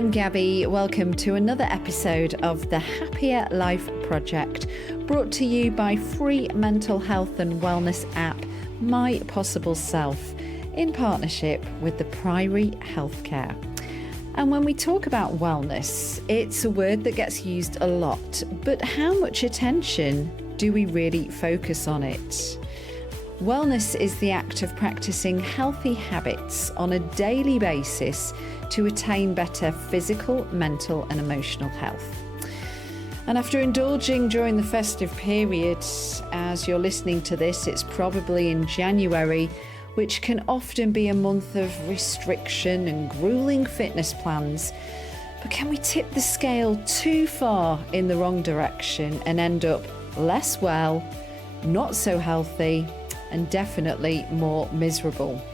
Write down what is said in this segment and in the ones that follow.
I'm Gabby. Welcome to another episode of the Happier Life Project, brought to you by free mental health and wellness app, My Possible Self, in partnership with the Priory Healthcare. And when we talk about wellness, it's a word that gets used a lot, but how much attention do we really focus on it? Wellness is the act of practicing healthy habits on a daily basis to attain better physical, mental and emotional health. And after indulging during the festive period, as you're listening to this, it's probably in January, which can often be a month of restriction and grueling fitness plans. But can we tip the scale too far in the wrong direction and end up less well, not so healthy, and definitely more miserable?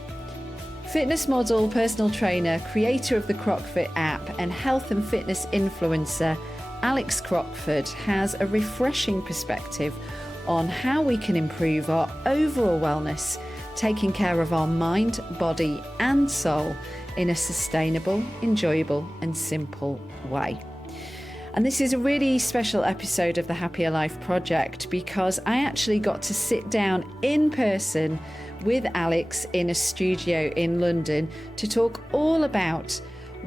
Fitness model, personal trainer, creator of the Crockfit app and health and fitness influencer, Alex Crockford has a refreshing perspective on how we can improve our overall wellness, taking care of our mind, body and soul in a sustainable, enjoyable and simple way. And this is a really special episode of the Happier Life Project because I actually got to sit down in person with Alex in a studio in London to talk all about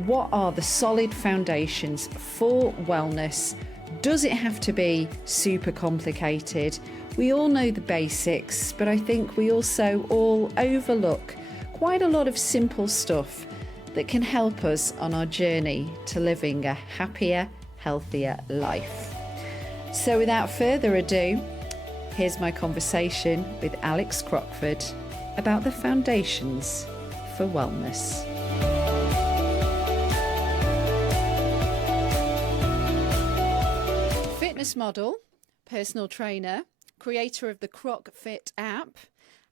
what are the solid foundations for wellness. Does it have to be super complicated? We all know the basics, but I think we also all overlook quite a lot of simple stuff that can help us on our journey to living a happier, healthier life. So without further ado, here's my conversation with Alex Crockford about the foundations for wellness. Fitness model, personal trainer, creator of the Crockfit app,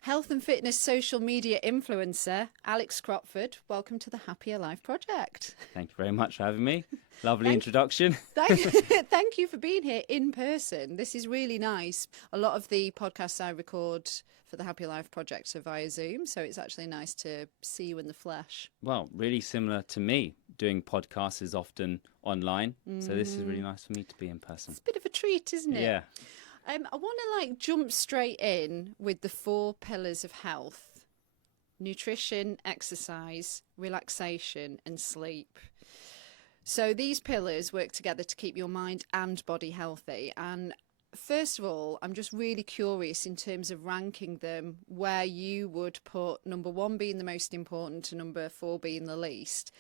health and fitness social media influencer, Alex Crockford. Welcome to the Happier Life Project. Thank you very much for having me. Lovely introduction. Thank you for being here in person. This is really nice. A lot of the podcasts I record for the Happier Life Project are via Zoom, so it's actually nice to see you in the flesh. Well, really similar to me. Doing podcasts is often online, so this is really nice for me to be in person. It's a bit of a treat, isn't it? Yeah. I want to jump straight in with the 4 pillars of health: nutrition, exercise, relaxation and sleep. So these pillars work together to keep your mind and body healthy. And first of all, I'm just really curious in terms of ranking them, where you would put number 1 being the most important and number 4 being the least.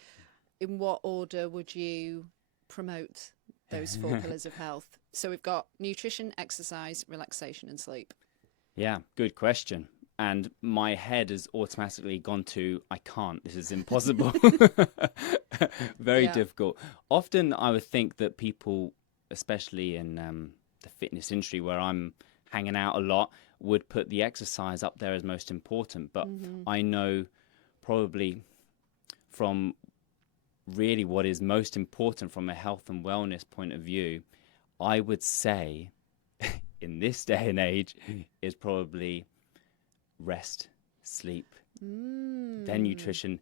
In what order would you promote those 4 pillars of health? So we've got nutrition, exercise, relaxation and sleep. Yeah, good question. And my head has automatically gone to, I can't, this is impossible. Very difficult. Often I would think that people, especially in the fitness industry where I'm hanging out a lot, would put the exercise up there as most important. But I know probably from really what is most important from a health and wellness point of view, I would say in this day and age is probably rest, sleep, then nutrition,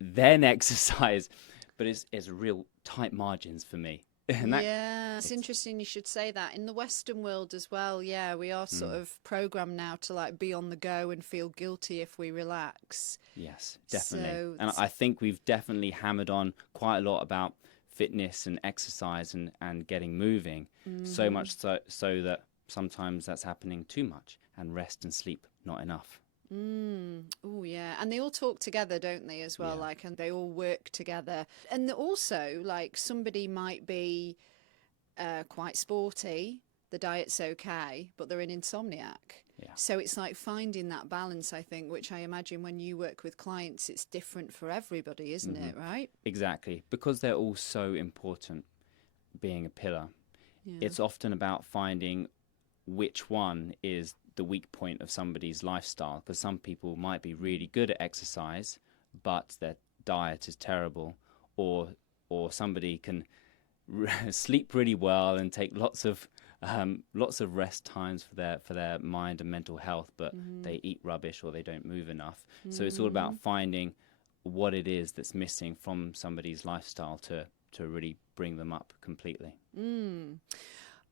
then exercise. But it's real tight margins for me. And it's interesting you should say that. In the Western world as well, we are sort of programmed now to be on the go and feel guilty if we relax. Yes, definitely. And I think we've definitely hammered on quite a lot about fitness and exercise and getting moving, so much so that sometimes that's happening too much, and rest and sleep not enough. Oh yeah, and they all talk together, don't they, as well? And they all work together. And also, somebody might be quite sporty, the diet's okay, but they're an insomniac. So it's finding that balance, I think, which I imagine when you work with clients, it's different for everybody, isn't it, right? Exactly, because they're all so important, being a pillar. It's often about finding which one is the weak point of somebody's lifestyle, because some people might be really good at exercise, but their diet is terrible, or somebody can sleep really well and take lots of rest times for their mind and mental health, but they eat rubbish or they don't move enough. So it's all about finding what it is that's missing from somebody's lifestyle to really bring them up completely.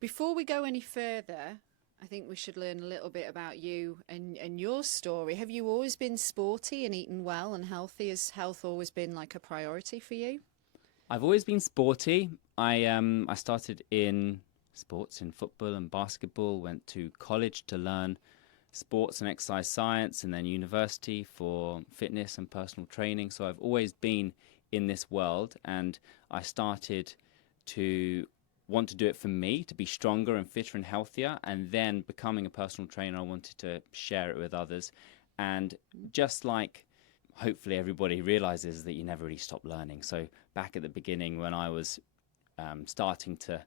Before we go any further, I think we should learn a little bit about you and your story. Have you always been sporty and eaten well and healthy? Has health always been like a priority for you? I've always been sporty. I started in sports, in football and basketball, went to college to learn sports and exercise science, and then university for fitness and personal training. So I've always been in this world, and I started to want to do it for me, to be stronger and fitter and healthier, and then becoming a personal trainer, I wanted to share it with others. And just like hopefully everybody realizes that you never really stop learning. So back at the beginning when I was starting to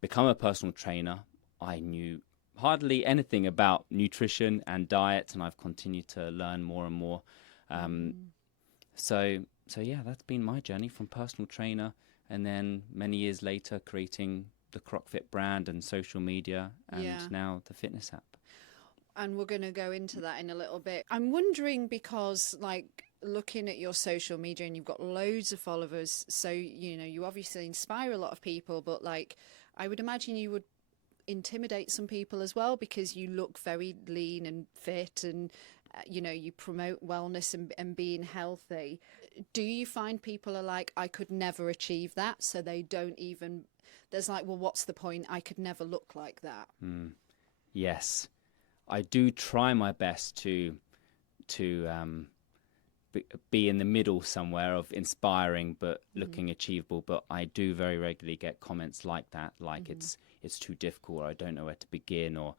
become a personal trainer, I knew hardly anything about nutrition and diet, and I've continued to learn more and more. So yeah, that's been my journey from personal trainer, and then many years later creating the Crockfit brand and social media, and now the fitness app. And we're going to go into that in a little bit. I'm wondering because, like, looking at your social media, and you've got loads of followers, so, you know, you obviously inspire a lot of people, but, like, I would imagine you would intimidate some people as well, because you look very lean and fit, and you know, you promote wellness and being healthy. Do you find people are like, I could never achieve that, so they don't even, there's like, well, what's the point? I could never look like that. Yes, I do try my best to be in the middle somewhere of inspiring but looking achievable, but I do very regularly get comments like that, like it's too difficult, or I don't know where to begin, or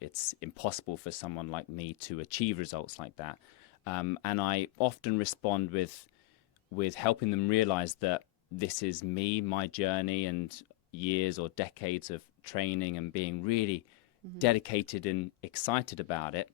it's impossible for someone like me to achieve results like that. And I often respond with helping them realize that this is me, my journey, and years or decades of training and being really dedicated and excited about it.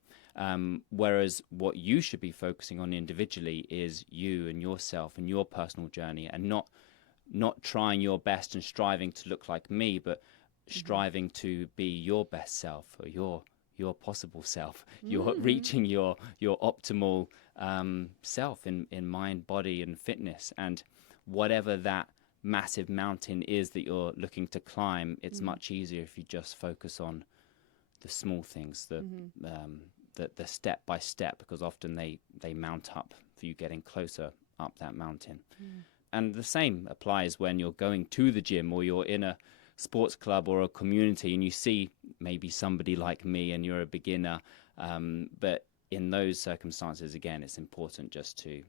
Whereas what you should be focusing on individually is you and yourself and your personal journey, and not trying your best and striving to look like me, but striving to be your best self, or your possible self. You're reaching your optimal self in mind, body, and fitness. And whatever that massive mountain is that you're looking to climb, it's much easier if you just focus on the small things, the step by step, because often they mount up for you getting closer up that mountain. And the same applies when you're going to the gym, or you're in a sports club or a community, and you see maybe somebody like me and you're a beginner. But in those circumstances, again, it's important just to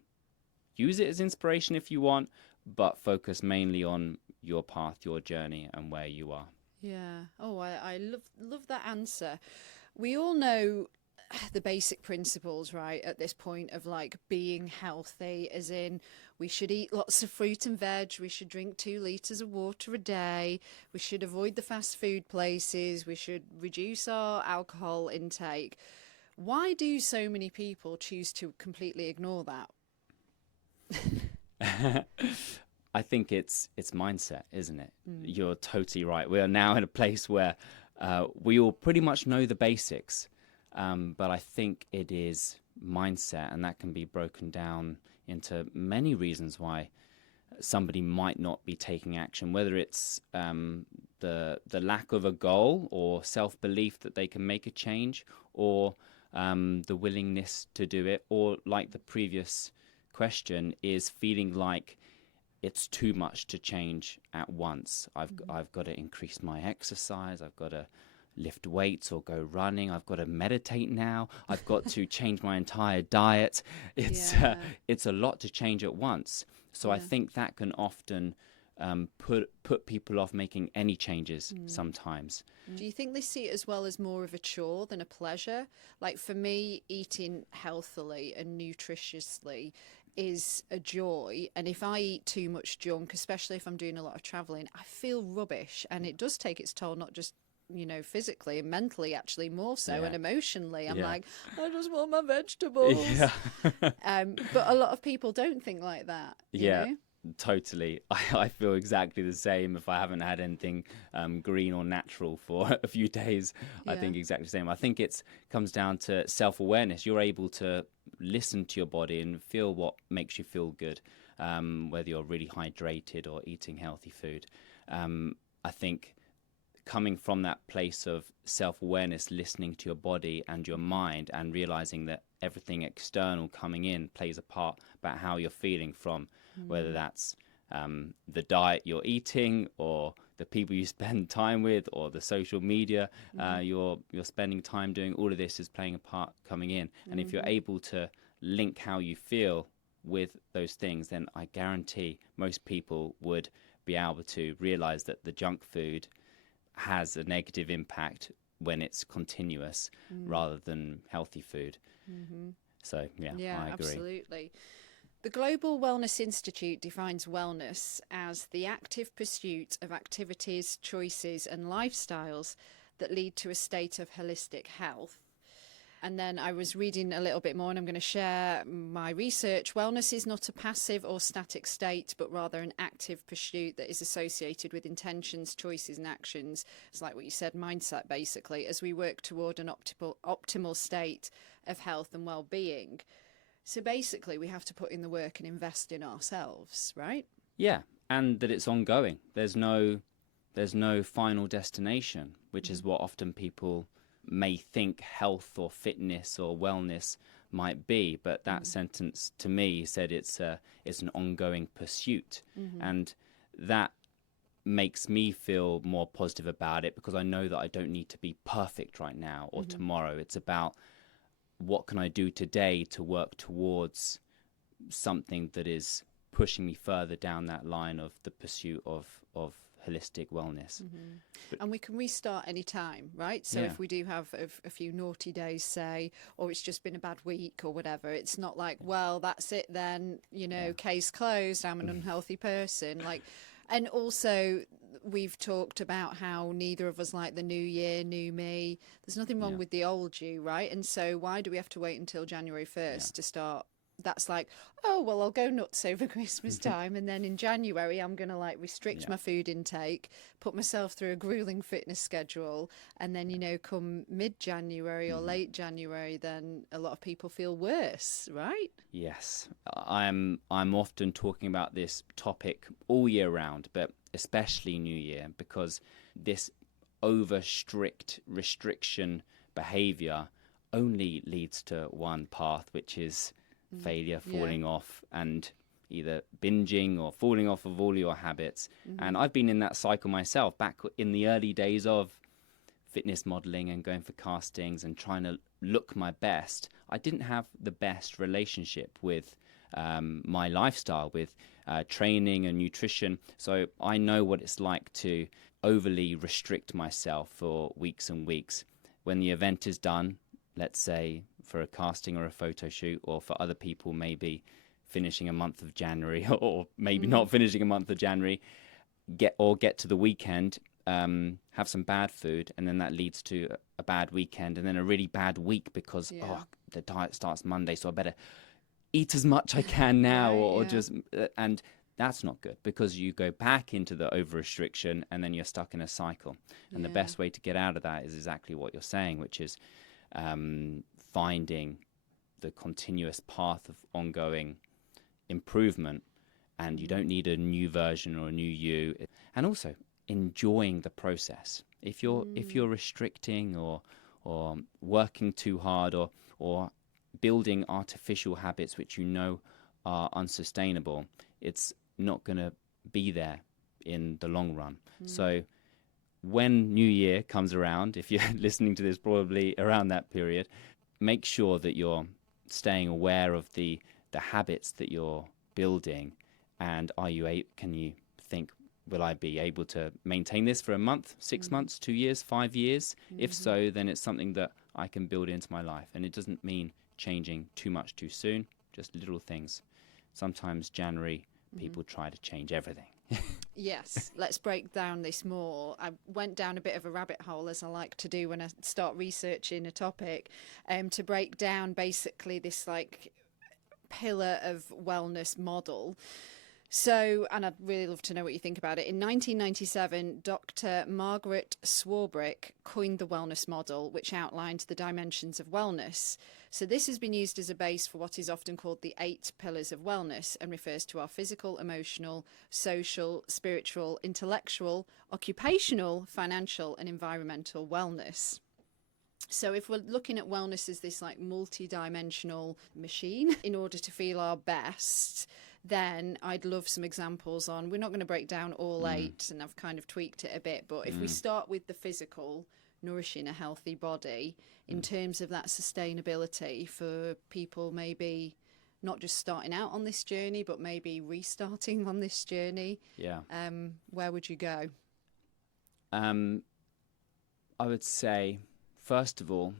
use it as inspiration if you want, but focus mainly on your path, your journey, and where you are. Yeah. Oh, I love that answer. We all know the basic principles, right, at this point of like being healthy, as in we should eat lots of fruit and veg, we should drink 2 litres of water a day, we should avoid the fast food places, we should reduce our alcohol intake. Why do so many people choose to completely ignore that? I think it's mindset, isn't it? You're totally right. We are now in a place where we all pretty much know the basics. But I think it is mindset, and that can be broken down into many reasons why somebody might not be taking action, whether it's the lack of a goal or self-belief that they can make a change, or the willingness to do it, or like the previous question, is feeling like it's too much to change at once. I've got to increase my exercise, I've got to lift weights or go running, I've got to meditate now, I've got to change my entire diet. It's a lot to change at once. So I think that can often put people off making any changes sometimes. Do you think they see it as well as more of a chore than a pleasure? Like for me, eating healthily and nutritiously is a joy, and if I eat too much junk, especially if I'm doing a lot of traveling, I feel rubbish, and it does take its toll, not just, you know, physically and mentally, actually more so, and emotionally. I'm like, I just want my vegetables. But a lot of people don't think like that. You know? Totally. I feel exactly the same. If I haven't had anything green or natural for a few days, I think exactly the same. I think it comes down to self-awareness. You're able to listen to your body and feel what makes you feel good, whether you're really hydrated or eating healthy food. I think coming from that place of self-awareness, listening to your body and your mind, and realizing that everything external coming in plays a part about how you're feeling, from whether that's the diet you're eating, or the people you spend time with, or the social media you're spending time doing. All of this is playing a part coming in. And if you're able to link how you feel with those things, then I guarantee most people would be able to realize that the junk food has a negative impact when it's continuous rather than healthy food. So yeah, I agree. Absolutely. The Global Wellness Institute defines wellness as the active pursuit of activities, choices and lifestyles that lead to a state of holistic health. And then I was reading a little bit more, and I'm going to share my research. Wellness is not a passive or static state, but rather an active pursuit that is associated with intentions, choices and actions. It's like what you said, mindset, basically, as we work toward an optimal state of health and well-being. So basically, we have to put in the work and invest in ourselves, right? Yeah, and that it's ongoing. There's no final destination, which is what often people may think health or fitness or wellness might be, but that sentence to me said it's an ongoing pursuit, and that makes me feel more positive about it, because I know that I don't need to be perfect right now or tomorrow. It's about what can I do today to work towards something that is pushing me further down that line of the pursuit of holistic wellness. And we can restart any time, right? So if we do have a few naughty days, say, or it's just been a bad week or whatever, it's not like, well, that's it then, case closed, I'm an unhealthy person. And also we've talked about how neither of us like the new year, new me. There's nothing wrong with the old you, right? And so why do we have to wait until January 1st to start? That's like, oh, well, I'll go nuts over Christmas time. And then in January, I'm going to restrict my food intake, put myself through a grueling fitness schedule. And then, come mid-January or late January, then a lot of people feel worse, right? Yes. I'm often talking about this topic all year round, but especially New Year, because this over strict restriction behavior only leads to one path, which is failure, falling off, and either binging or falling off of all your habits. And I've been in that cycle myself back in the early days of fitness modeling and going for castings and trying to look my best. I didn't have the best relationship with my lifestyle, with training and nutrition. So I know what it's like to overly restrict myself for weeks and weeks. When the event is done, let's say for a casting or a photo shoot, or for other people maybe finishing a month of January or maybe not finishing a month of January, get to the weekend, have some bad food, and then that leads to a bad weekend and then a really bad week because the diet starts Monday, so I better eat as much I can now or just and that's not good, because you go back into the over restriction and then you're stuck in a cycle. And the best way to get out of that is exactly what you're saying, which is finding the continuous path of ongoing improvement. And you don't need a new version or a new you, and also enjoying the process. If you're restricting or working too hard or building artificial habits which are unsustainable, it's not going to be there in the long run. So when New Year comes around, if you're listening to this probably around that period, make sure that you're staying aware of the habits that you're building, and can you think, will I be able to maintain this for a month, 6 months, 2 years, 5 years? If so, then it's something that I can build into my life. And it doesn't mean changing too much too soon, just little things. Sometimes January, people try to change everything. Yes, let's break down this more. I went down a bit of a rabbit hole, as I like to do when I start researching a topic, to break down basically this pillar of wellness model. So, and I'd really love to know what you think about it. In 1997, Dr. Margaret Swarbrick coined the wellness model, which outlined the dimensions of wellness. So this has been used as a base for what is often called the 8 pillars of wellness and refers to our physical, emotional, social, spiritual, intellectual, occupational, financial, and environmental wellness. So if we're looking at wellness as this like multi-dimensional machine in order to feel our best, then I'd love some examples on, we're not going to break down all 8, and I've kind of tweaked it a bit, but if we start with the physical, nourishing a healthy body in terms of that sustainability for people maybe not just starting out on this journey, but maybe restarting on this journey, where would you go? I would say, first of all,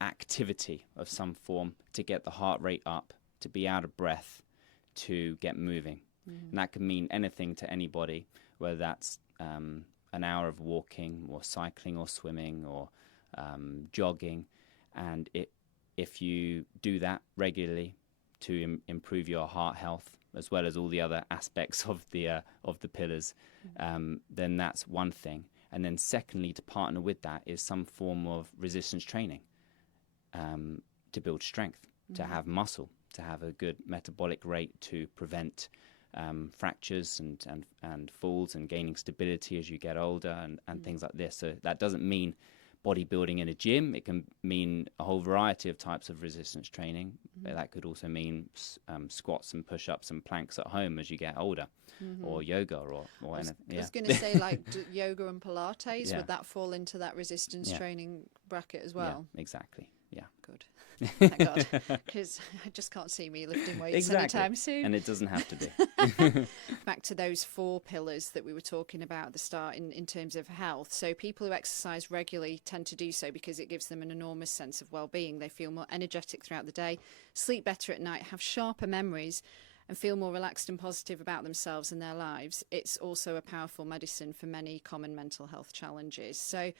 activity of some form to get the heart rate up, to be out of breath, to get moving. And that can mean anything to anybody, whether that's an hour of walking or cycling or swimming or jogging. And if you do that regularly to improve your heart health, as well as all the other aspects of the pillars, then that's one thing. And then secondly, to partner with that is some form of resistance training to build strength, to have muscle, to have a good metabolic rate, to prevent fractures and falls and gaining stability as you get older and things like this. So that doesn't mean bodybuilding in a gym. It can mean a whole variety of types of resistance training. That could also mean squats and push-ups and planks at home as you get older, or yoga or anything. I was going to say like yoga and Pilates, would that fall into that resistance training bracket as well? Yeah, exactly. Yeah. Good. Thank God, because I just can't see me lifting weights anytime soon. And it doesn't have to be. Back to those 4 pillars that we were talking about at the start in terms of health. So people who exercise regularly tend to do so because it gives them an enormous sense of well-being. They feel more energetic throughout the day, sleep better at night, have sharper memories, and feel more relaxed and positive about themselves and their lives. It's also a powerful medicine for many common mental health challenges. So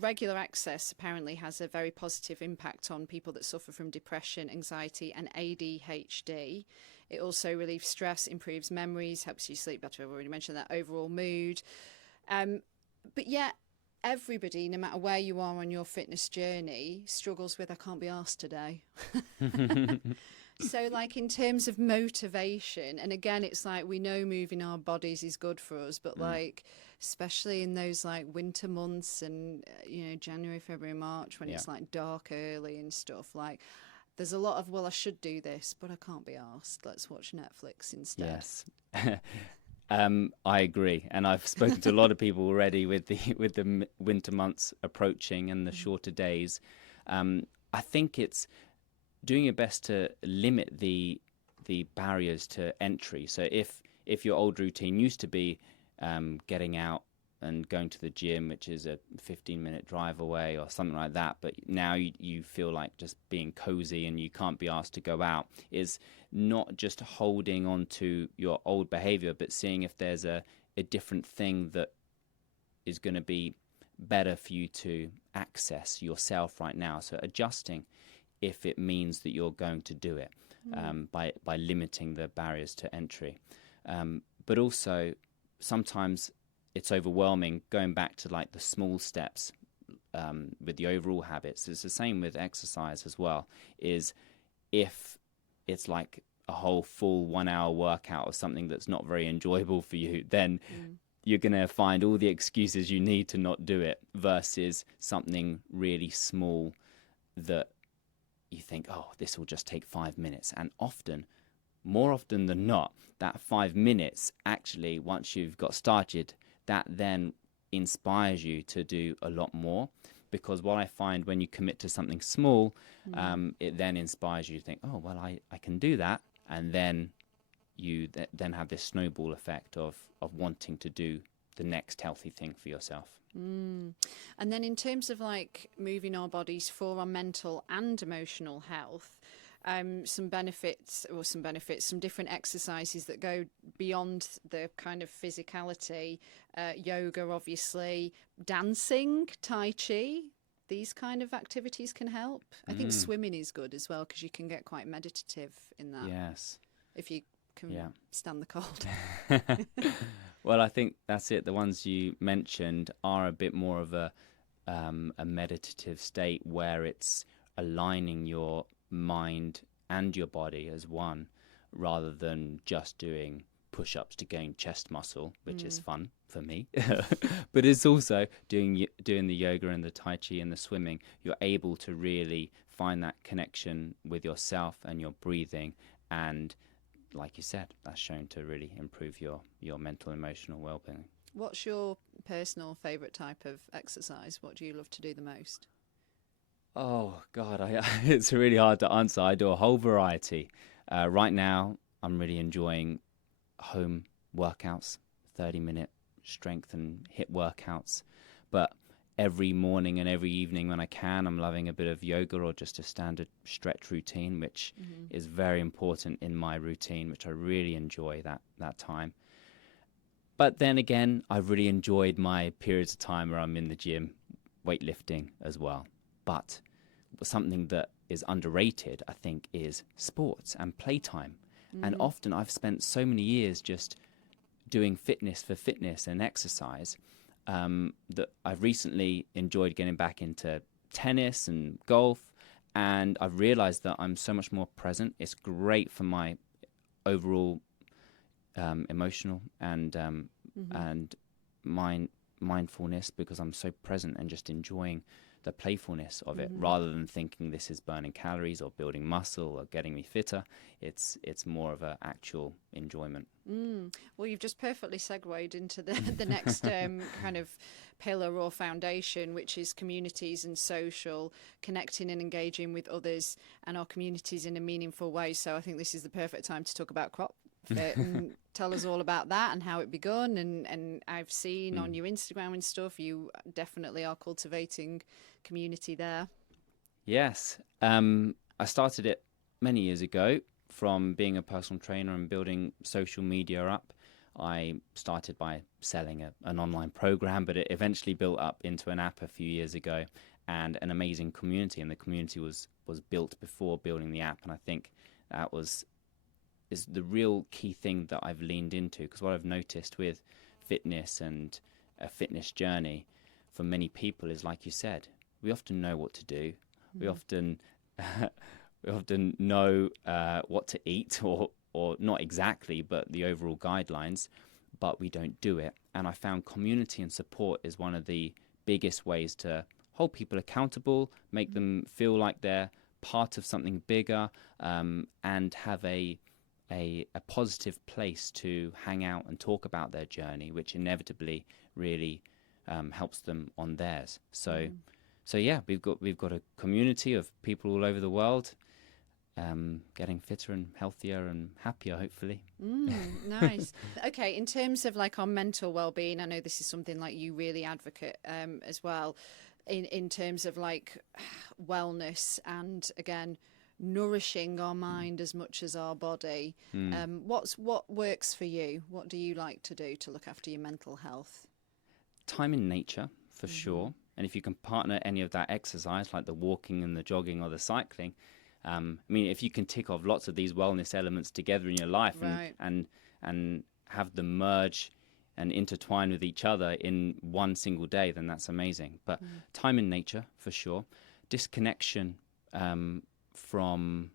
regular access apparently has a very positive impact on people that suffer from depression, anxiety and ADHD. It also relieves stress, improves memories, helps you sleep better. I've already mentioned that, overall mood. But yet everybody, no matter where you are on your fitness journey, struggles with, I can't be arsed today. So like in terms of motivation, and again, it's like we know moving our bodies is good for us, but like especially in those like winter months and, January, February, March, when it's like dark early and stuff, like there's a lot of, well, I should do this, but I can't be arsed. Let's watch Netflix instead. Yes. I agree. And I've spoken to a lot of people already with the winter months approaching and the shorter days. I think it's doing your best to limit the barriers to entry. So if your old routine used to be getting out and going to the gym, which is a 15-minute drive away or something like that, but now you feel like just being cozy and you can't be asked to go out, is not just holding on to your old behavior, but seeing if there's a different thing that is going to be better for you to access yourself right now. So adjusting if it means that you're going to do it by limiting the barriers to entry. But also sometimes it's overwhelming going back to like the small steps with the overall habits. It's the same with exercise as well, is if it's like a whole full 1 hour workout or something that's not very enjoyable for you, then you're going to find all the excuses you need to not do it, versus something really small that you think, oh, this will just take 5 minutes. And more often than not, that 5 minutes actually, once you've got started, that then inspires you to do a lot more. Because what I find when you commit to something small, it then inspires you to think, oh, well, I can do that. And then you then have this snowball effect of wanting to do the next healthy thing for yourself. And then in terms of like moving our bodies for our mental and emotional health, some different exercises that go beyond the kind of physicality, yoga, obviously, dancing, Tai Chi, these kind of activities can help. I think swimming is good as well, because you can get quite meditative in that. Yes. if you can stand the cold. Well, I think that's it. The ones you mentioned are a bit more of a meditative state where it's aligning your mind and your body as one, rather than just doing push-ups to gain chest muscle, which is fun for me. But it's also doing the yoga and the tai chi and the swimming. You're able to really find that connection with yourself and your breathing, and like you said, that's shown to really improve your mental and emotional well-being. What's your personal favourite type of exercise? What do you love to do the most? Oh, God, it's really hard to answer. I do a whole variety. Right now, I'm really enjoying home workouts, 30-minute strength and HIIT workouts. But every morning and every evening when I can, I'm loving a bit of yoga or just a standard stretch routine, which is very important in my routine, which I really enjoy that time. But then again, I've really enjoyed my periods of time where I'm in the gym, weightlifting as well. But something that is underrated, I think, is sports and playtime. And often I've spent so many years just doing fitness for fitness and exercise that I've recently enjoyed getting back into tennis and golf. And I've realized that I'm so much more present. It's great for my overall emotional and mindfulness, because I'm so present and just enjoying the playfulness of it, rather than thinking this is burning calories or building muscle or getting me fitter. It's more of an actual enjoyment. Well, you've just perfectly segued into the next kind of pillar or foundation, which is communities and social, connecting and engaging with others and our communities in a meaningful way. So I think this is the perfect time to talk about crockfit and tell us all about that and how it begun. And I've seen on your Instagram and stuff, you definitely are cultivating community there. Yes. I started it many years ago from being a personal trainer and building social media up. I started by selling an online program, but it eventually built up into an app a few years ago, and an amazing community. And the community was built before building the app. And I think that is the real key thing that I've leaned into, because what I've noticed with fitness and a fitness journey for many people is, like you said, we often know what to do. We often know what to eat, or not exactly, but the overall guidelines, but we don't do it. And I found community and support is one of the biggest ways to hold people accountable, make them feel like they're part of something bigger, and have a positive place to hang out and talk about their journey, which inevitably really helps them on theirs. So yeah, we've got a community of people all over the world, getting fitter and healthier and happier, hopefully. Nice. Okay, in terms of like our mental well-being, I know this is something like you really advocate as well, in terms of like wellness and, again, nourishing our mind as much as our body. What works for you? What do you like to do to look after your mental health? Time in nature, for sure. And if you can partner any of that exercise, like the walking and the jogging or the cycling, I mean, if you can tick off lots of these wellness elements together in your life, right, and have them merge and intertwine with each other in one single day, then that's amazing. But time in nature, for sure. Disconnection from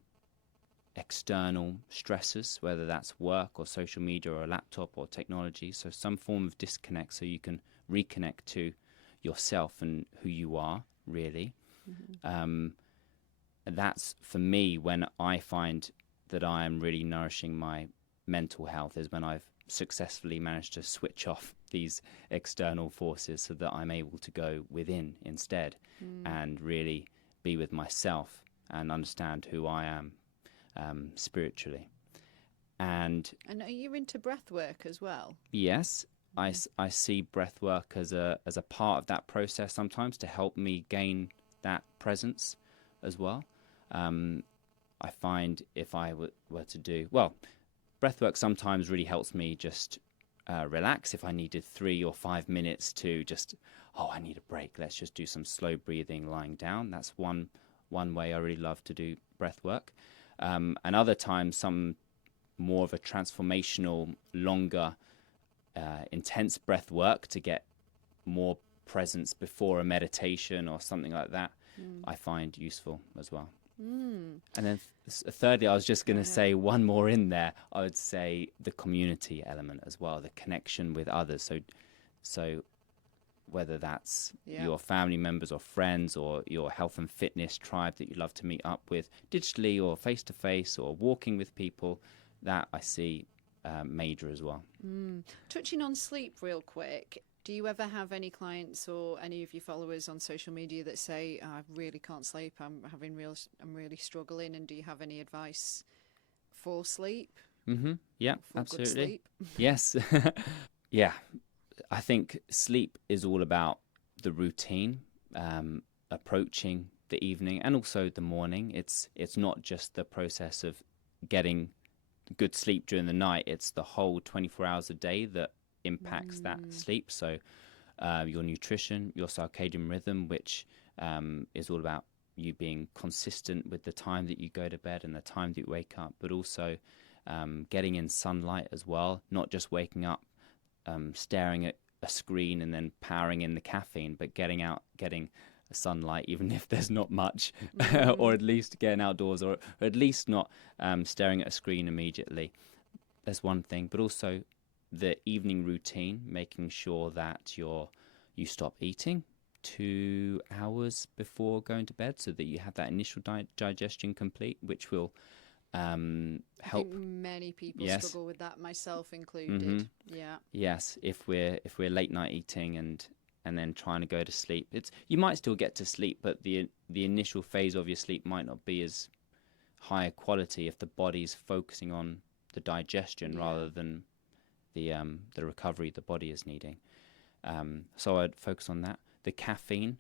external stresses, whether that's work or social media or a laptop or technology. So some form of disconnect, so you can reconnect to yourself and who you are, really. That's, for me, when I find that I am really nourishing my mental health, is when I've successfully managed to switch off these external forces so that I'm able to go within instead and really be with myself and understand who I am spiritually. And are you into breath work as well? Yes, I see breath work as a part of that process sometimes, to help me gain that presence as well. I find if I were to do, well, breath work sometimes really helps me just relax. If I needed 3 or 5 minutes to just, I need a break, let's just do some slow breathing lying down. That's one way I really love to do breath work. And other times, more of a transformational, longer, intense breath work to get more presence before a meditation or something like that, I find useful as well. And then thirdly, I was just going to say one more in there. I would say the community element as well, the connection with others. So whether that's your family members or friends or your health and fitness tribe that you love to meet up with digitally or face-to-face or walking with people, that I see major as well. Touching on sleep real quick, do you ever have any clients or any of your followers on social media that say, I really can't sleep, I'm really struggling, and do you have any advice for sleep? Yeah, for absolutely. Good sleep? Yes. Yeah. I think sleep is all about the routine, approaching the evening and also the morning. It's not just the process of getting good sleep during the night. It's the whole 24 hours a day that impacts that sleep. So your nutrition, your circadian rhythm, which is all about you being consistent with the time that you go to bed and the time that you wake up, but also getting in sunlight as well, not just waking up staring at a screen and then powering in the caffeine, but getting out, getting sunlight, even if there's not much, or at least getting outdoors, or at least not staring at a screen immediately. That's one thing, but also the evening routine, making sure that you stop eating 2 hours before going to bed so that you have that initial digestion complete, which will help. I think many people struggle with that, myself included. Yes, if we're late night eating and then trying to go to sleep, you might still get to sleep, but the initial phase of your sleep might not be as high quality if the body's focusing on the digestion rather than the recovery the body is needing. So I'd focus on that. The caffeine,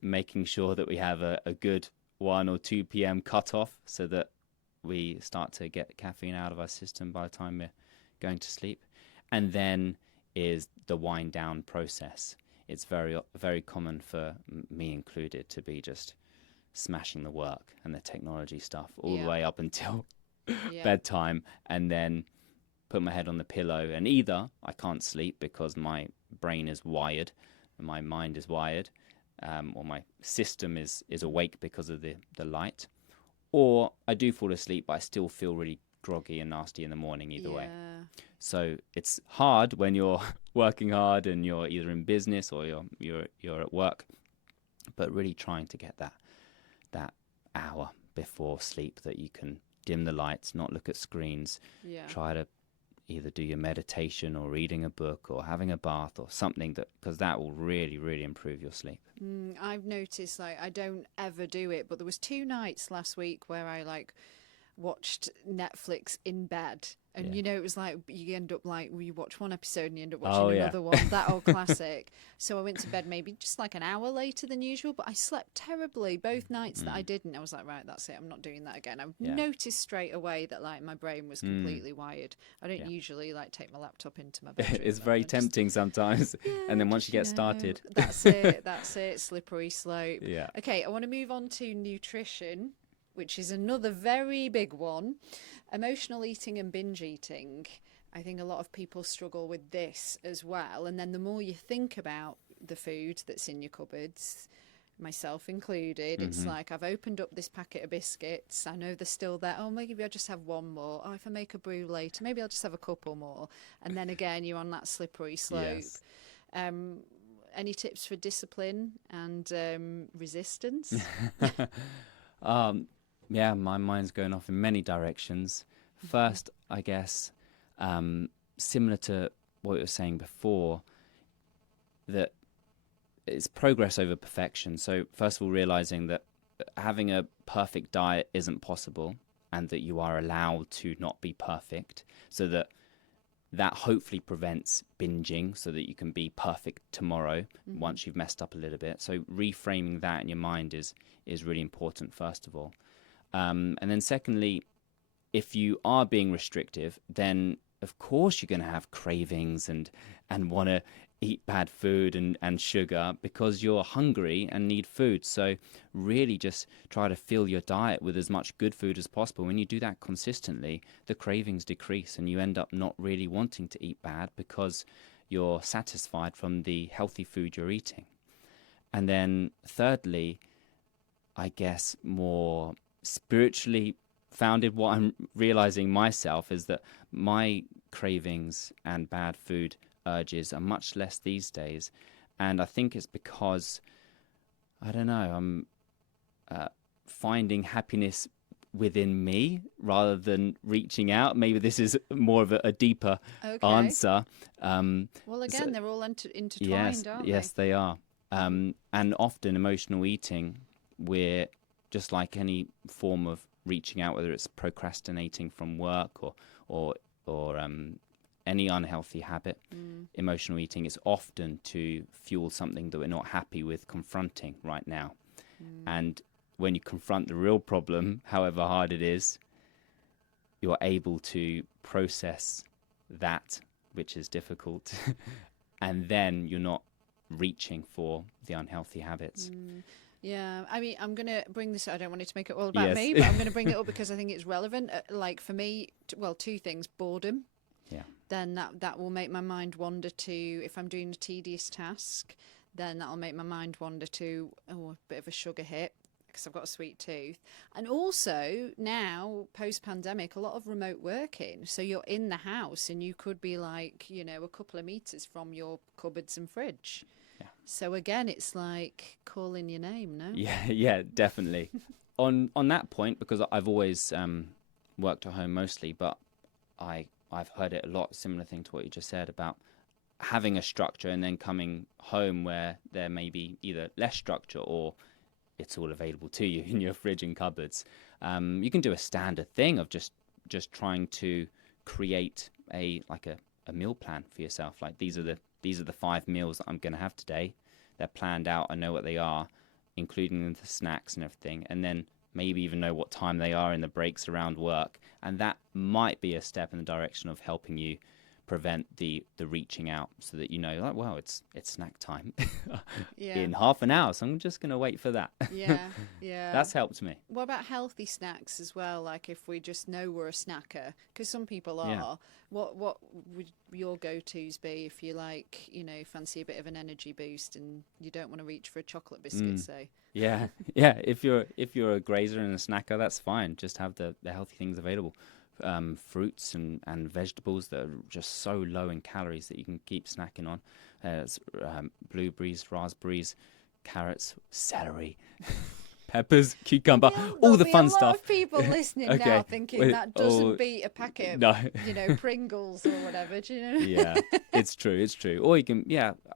making sure that we have a good 1 or 2 p.m. cutoff so that we start to get caffeine out of our system by the time we're going to sleep. And then is the wind down process. It's very, very common for me included to be just smashing the work and the technology stuff all the way up until bedtime, and then put my head on the pillow, and either I can't sleep because my brain is wired and my mind is wired, or my system is awake because of the light, or I do fall asleep but I still feel really groggy and nasty in the morning either way. So it's hard when you're working hard and you're either in business or you're at work, but really trying to get that hour before sleep that you can dim the lights, not look at screens, try to either do your meditation or reading a book or having a bath or something, because that will really, really improve your sleep. I've noticed, like, I don't ever do it, but there was 2 nights last week where I watched Netflix in bed, and it was like you end up you watch one episode and you end up watching another one, that old classic. So I went to bed maybe just like an hour later than usual, but I slept terribly both nights that I didn't. I was like, right, that's it, I'm not doing that again. I noticed straight away that my brain was completely wired. I don't usually take my laptop into my bedroom. It's very tempting sometimes, and then once you get started, that's it, slippery slope. Okay, I want to move on to nutrition, which is another very big one. Emotional eating and binge eating. I think a lot of people struggle with this as well. And then the more you think about the food that's in your cupboards, myself included, it's like, I've opened up this packet of biscuits. I know they're still there. Oh, maybe I'll just have one more. Oh, if I make a brew later, maybe I'll just have a couple more. And then again, you're on that slippery slope. Any tips for discipline and resistance? Yeah, my mind's going off in many directions. First, I guess, similar to what you were saying before, that it's progress over perfection. So first of all, realizing that having a perfect diet isn't possible and that you are allowed to not be perfect, so that hopefully prevents binging so that you can be perfect tomorrow once you've messed up a little bit. So reframing that in your mind is really important, first of all. And then secondly, if you are being restrictive, then of course you're going to have cravings and want to eat bad food and sugar because you're hungry and need food. So really just try to fill your diet with as much good food as possible. When you do that consistently, the cravings decrease and you end up not really wanting to eat bad because you're satisfied from the healthy food you're eating. And then thirdly, I guess more spiritually founded, what I'm realizing myself is that my cravings and bad food urges are much less these days. And I think it's because, I don't know, I'm finding happiness within me rather than reaching out. Maybe this is more of a deeper answer. Well, again, so, they're all intertwined, aren't they? Yes, they are. And often emotional eating, we're just like any form of reaching out, whether it's procrastinating from work or any unhealthy habit. Emotional eating is often to fuel something that we're not happy with confronting right now. And when you confront the real problem, however hard it is, you're able to process that, which is difficult, and then you're not reaching for the unhealthy habits. Yeah, I mean, I'm going to bring this, I don't want it to make it all about me, but I'm going to bring it up because I think it's relevant. Like for me, well, two things: boredom. Yeah. Then that will make my mind wander to, if I'm doing a tedious task, then that'll make my mind wander to, a bit of a sugar hit because I've got a sweet tooth. And also now, post-pandemic, a lot of remote working. So you're in the house and you could be like, a couple of meters from your cupboards and fridge. Yeah. So again, it's like calling your name, no? Yeah, definitely. On that point, because I've always worked at home mostly, but I've heard it a lot, similar thing to what you just said about having a structure and then coming home where there may be either less structure or it's all available to you in your fridge and cupboards. You can do a standard thing of just trying to create a meal plan for yourself. Like these are the 5 meals that I'm going to have today. They're planned out. I know what they are, including the snacks and everything. And then maybe even know what time they are in the breaks around work. And that might be a step in the direction of helping you prevent the reaching out, so that like, well, it's snack time in half an hour, so I'm just going to wait for that. Yeah. That's helped me. What about healthy snacks as well? Like if we just know we're a snacker, because some people are. What would your go-tos be if you fancy a bit of an energy boost and you don't want to reach for a chocolate biscuit, say? Yeah. If you're a grazer and a snacker, that's fine. Just have the healthy things available. Fruits and vegetables that are just so low in calories that you can keep snacking on. Blueberries, raspberries, carrots, celery, peppers, cucumber, all the fun stuff. A lot of people listening now thinking that doesn't beat a packet of, Pringles or whatever, do you know? Yeah, it's true. Or you can,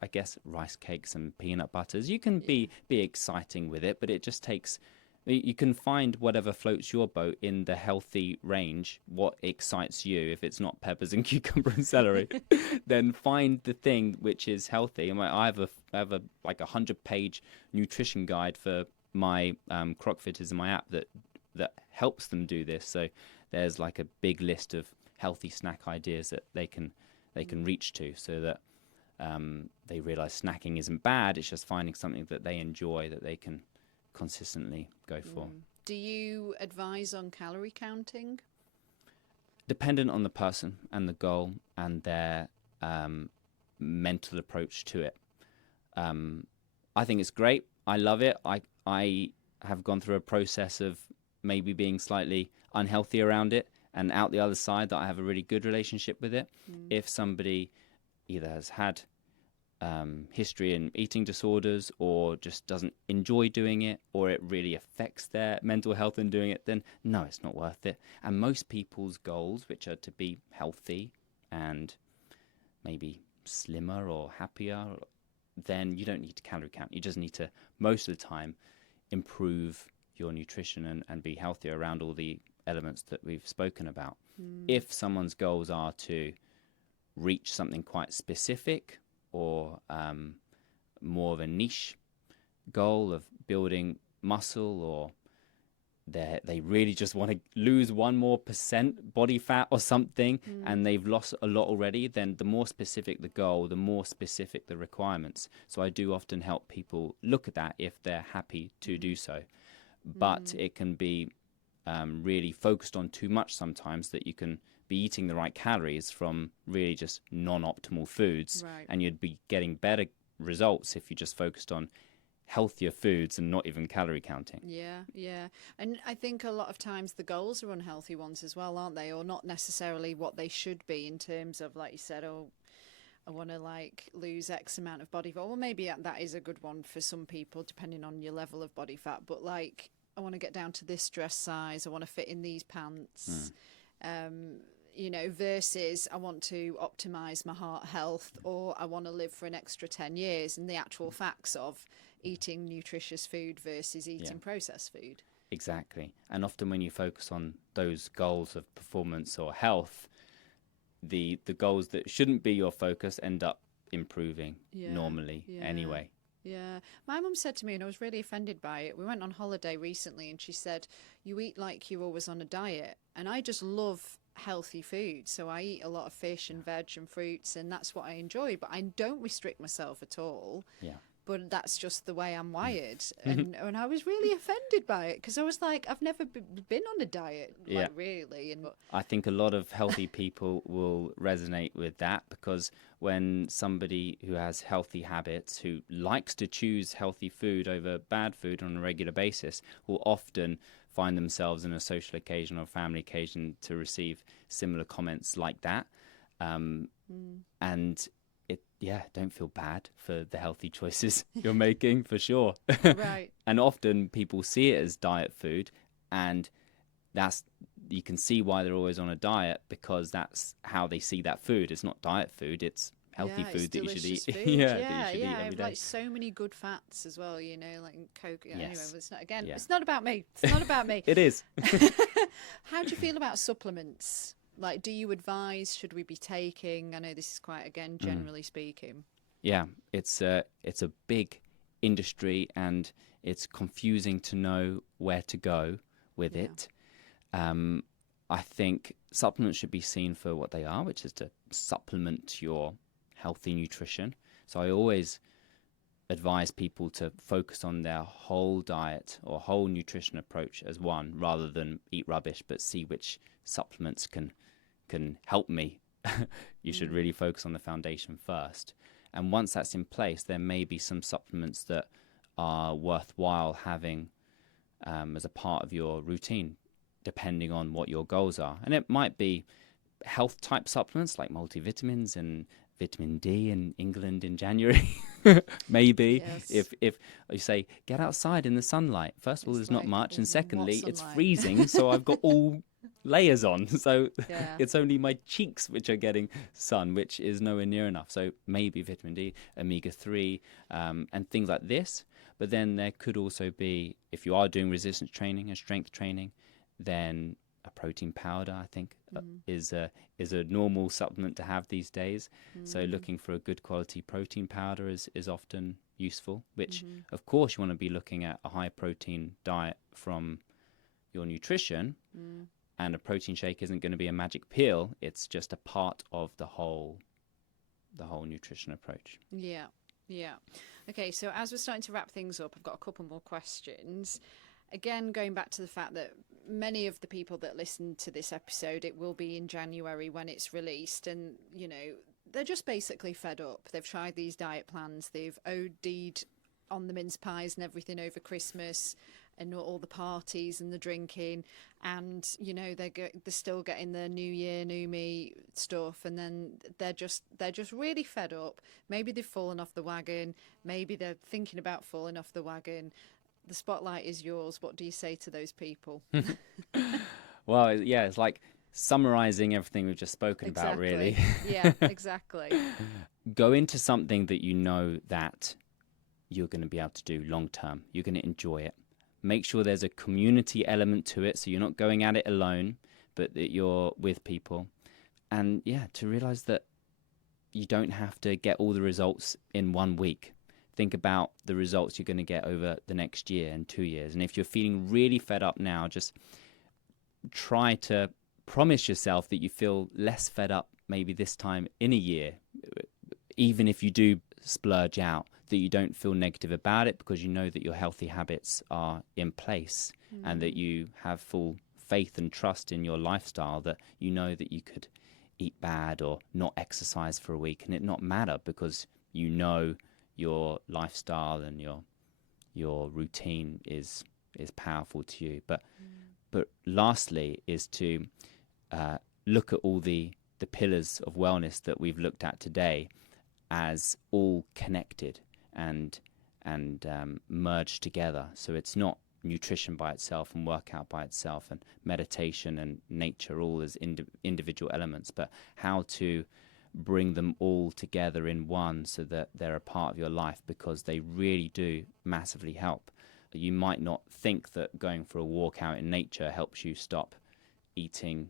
I guess rice cakes and peanut butters. You can be exciting with it, but it just takes... You can find whatever floats your boat in the healthy range, what excites you. If it's not peppers and cucumber and celery, then find the thing which is healthy. I have a 100-page nutrition guide for my crockfitters in my app that helps them do this. So there's like a big list of healthy snack ideas that they can reach to, so that they realize snacking isn't bad. It's just finding something that they enjoy that they can consistently go for. Do you advise on calorie counting? Dependent on the person and the goal and their mental approach to it. I think it's great. I love it. I have gone through a process of maybe being slightly unhealthy around it, and out the other side that I have a really good relationship with it. If somebody either has had history in eating disorders or just doesn't enjoy doing it, or it really affects their mental health in doing it, then no, it's not worth it. And most people's goals, which are to be healthy and maybe slimmer or happier, then you don't need to calorie count. You just need to, most of the time, improve your nutrition and be healthier around all the elements that we've spoken about. If someone's goals are to reach something quite specific, or more of a niche goal of building muscle or they really just want to lose 1% body fat or something, and they've lost a lot already, then the more specific the goal, the more specific the requirements. So I do often help people look at that if they're happy to do so. But it can be really focused on too much sometimes, that you can be eating the right calories from really just non-optimal foods, and you'd be getting better results if you just focused on healthier foods and not even calorie counting. Yeah. And I think a lot of times the goals are unhealthy ones as well, aren't they? Or not necessarily what they should be, in terms of, like you said, I want to lose X amount of body fat. Well, maybe that is a good one for some people, depending on your level of body fat. But I want to get down to this dress size. I want to fit in these pants. Versus I want to optimize my heart health, or I want to live for an extra 10 years, and the actual facts of eating nutritious food versus eating processed food. Exactly. And often when you focus on those goals of performance or health, the goals that shouldn't be your focus end up improving normally anyway. Yeah. My mum said to me, and I was really offended by it, we went on holiday recently, and she said, you eat like you're always on a diet. And I just love healthy food, so I eat a lot of fish and veg and fruits, and that's what I enjoy, but I don't restrict myself at all. But that's just the way I'm wired. And I was really offended by it, because I was like, I've never been on a diet, really. And I think a lot of healthy people will resonate with that, because when somebody who has healthy habits, who likes to choose healthy food over bad food on a regular basis, will often find themselves in a social occasion or family occasion to receive similar comments like that. And don't feel bad for the healthy choices you're making, for sure. Right. And often people see it as diet food, and you can see why they're always on a diet, because that's how they see that food. It's not diet food, it's healthy food that you should eat. Food. That you should eat every day. Like so many good fats as well, like Coke. Anyway, it's not, it's not about me. It's not about me. It is. How do you feel about supplements? Do you advise, should we be taking? I know this is quite, again, generally speaking. Yeah, it's a big industry, and it's confusing to know where to go with it. I think supplements should be seen for what they are, which is to supplement your healthy nutrition. So I always advise people to focus on their whole diet or whole nutrition approach as one, rather than eat rubbish, but see which supplements can help me. You should really focus on the foundation first. And once that's in place, there may be some supplements that are worthwhile having as a part of your routine, depending on what your goals are. And it might be health type supplements like multivitamins and vitamin D in England in January. Maybe. Yes. If you say, get outside in the sunlight. First of all, there's not much. And secondly, it's freezing. So I've got all layers on. So it's only my cheeks which are getting sun, which is nowhere near enough. So maybe vitamin D, omega-3, and things like this. But then there could also be, if you are doing resistance training and strength training, then a protein powder, I think, is a normal supplement to have these days. So looking for a good quality protein powder is often useful, which of course you want to be looking at a high protein diet from your nutrition. And a protein shake isn't going to be a magic pill. It's just a part of the whole nutrition approach. Yeah. Okay, so as we're starting to wrap things up, I've got a couple more questions. Again, going back to the fact that many of the people that listen to this episode, it will be in January when it's released, and, they're just basically fed up. They've tried these diet plans. They've OD'd on the mince pies and everything over Christmas, and all the parties and the drinking, and they're still getting the New Year, New Me stuff, and then they're just really fed up. Maybe they've fallen off the wagon. Maybe they're thinking about falling off the wagon. The spotlight is yours. What do you say to those people? Well, it's like summarizing everything we've just spoken about, really. Yeah, exactly. Go into something that you know that you're going to be able to do long term. You're going to enjoy it. Make sure there's a community element to it, so you're not going at it alone, but that you're with people. And to realize that you don't have to get all the results in 1 week. think about the results you're going to get over the next year and 2 years. And if you're feeling really fed up now, just try to promise yourself that you feel less fed up maybe this time in a year. Even if you do splurge out, that you don't feel negative about it, because you know that your healthy habits are in place and that you have full faith and trust in your lifestyle, that you know that you could eat bad or not exercise for a week and it not matter, because you know your lifestyle and your routine is powerful to you. But lastly is to look at all the pillars of wellness that we've looked at today as all connected and merged together. So it's not nutrition by itself and workout by itself and meditation and nature all as individual elements, but how to bring them all together in one so that they're a part of your life, because they really do massively help. You might not think that going for a walk out in nature helps you stop eating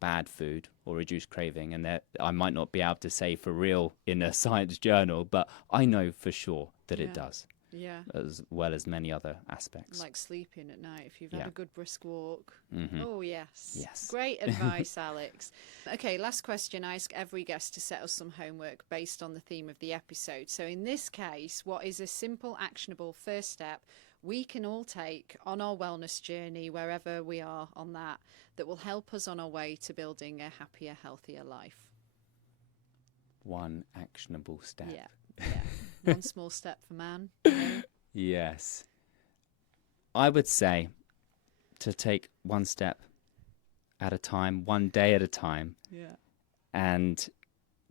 bad food or reduce craving, and that I might not be able to say for real in a science journal, but I know for sure that it does. Yeah. As well as many other aspects. Like sleeping at night if you've had a good brisk walk. Mm-hmm. Oh, yes. Yes. Great advice, Alex. Okay, last question. I ask every guest to set us some homework based on the theme of the episode. So in this case, what is a simple, actionable first step we can all take on our wellness journey, wherever we are on that will help us on our way to building a happier, healthier life? One actionable step. Yeah. One small step for man. You know? Yes. I would say to take one step at a time, one day at a time. Yeah. And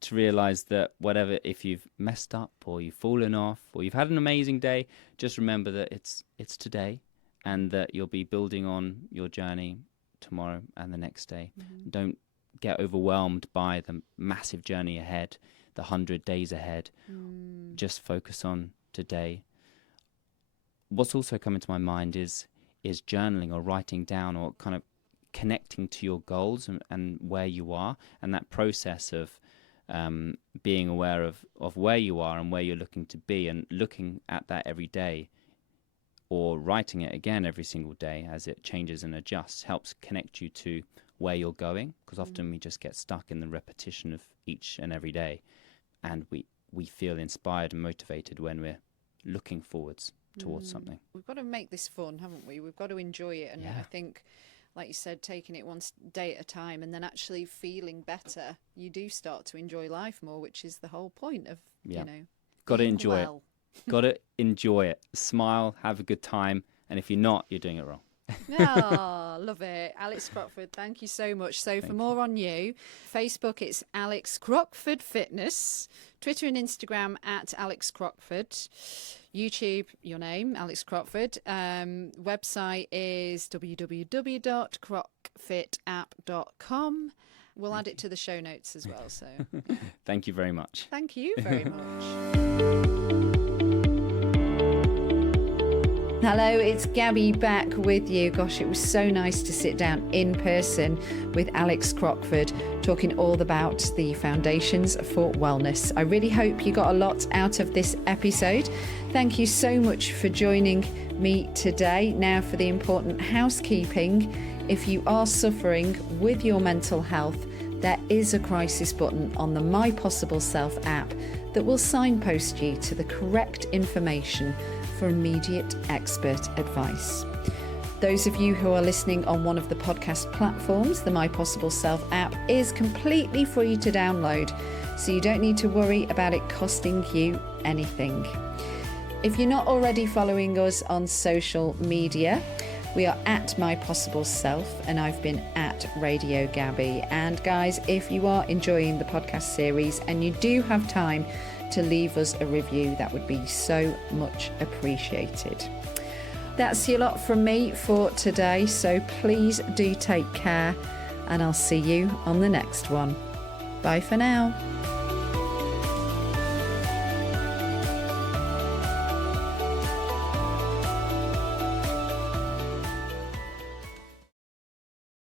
to realize that whatever, if you've messed up or you've fallen off or you've had an amazing day, just remember that it's today, and that you'll be building on your journey tomorrow and the next day. Mm-hmm. Don't get overwhelmed by the massive journey ahead, the 100 days ahead. Just focus on today. What's also coming to my mind is journaling or writing down or kind of connecting to your goals and where you are, and that process of being aware of where you are and where you're looking to be, and looking at that every day, or writing it again every single day as it changes and adjusts, helps connect you to where you're going, because often we just get stuck in the repetition of each and every day, and we feel inspired and motivated when we're looking forwards towards something. We've got to make this fun, haven't we? We've got to enjoy it, and I think, like you said, taking it one day at a time and then actually feeling better, you do start to enjoy life more, which is the whole point of, got to enjoy it. Got to enjoy it. Smile, have a good time, and if you're not, you're doing it wrong. Oh, love it. Alex Crockford, thank you so much. So for more on you, Facebook, it's Alex Crockford Fitness. Twitter and Instagram at Alex Crockford. YouTube, your name, Alex Crockford. Website is www.crockfitapp.com. We'll add it to the show notes as well. So thank you very much. Thank you very much. Hello, it's Gabby back with you. Gosh, it was so nice to sit down in person with Alex Crockford, talking all about the foundations for wellness. I really hope you got a lot out of this episode. Thank you so much for joining me today. Now for the important housekeeping. If you are suffering with your mental health, there is a crisis button on the My Possible Self app that will signpost you to the correct information for immediate expert advice. Those of you who are listening on one of the podcast platforms, the My Possible Self app is completely free to download, so you don't need to worry about it costing you anything. If you're not already following us on social media, we are at My Possible Self, and I've been at Radio Gabby. And guys, if you are enjoying the podcast series and you do have time to leave us a review, that would be so much appreciated. That's your lot from me for today, so please do take care, and I'll see you on the next one. Bye for now.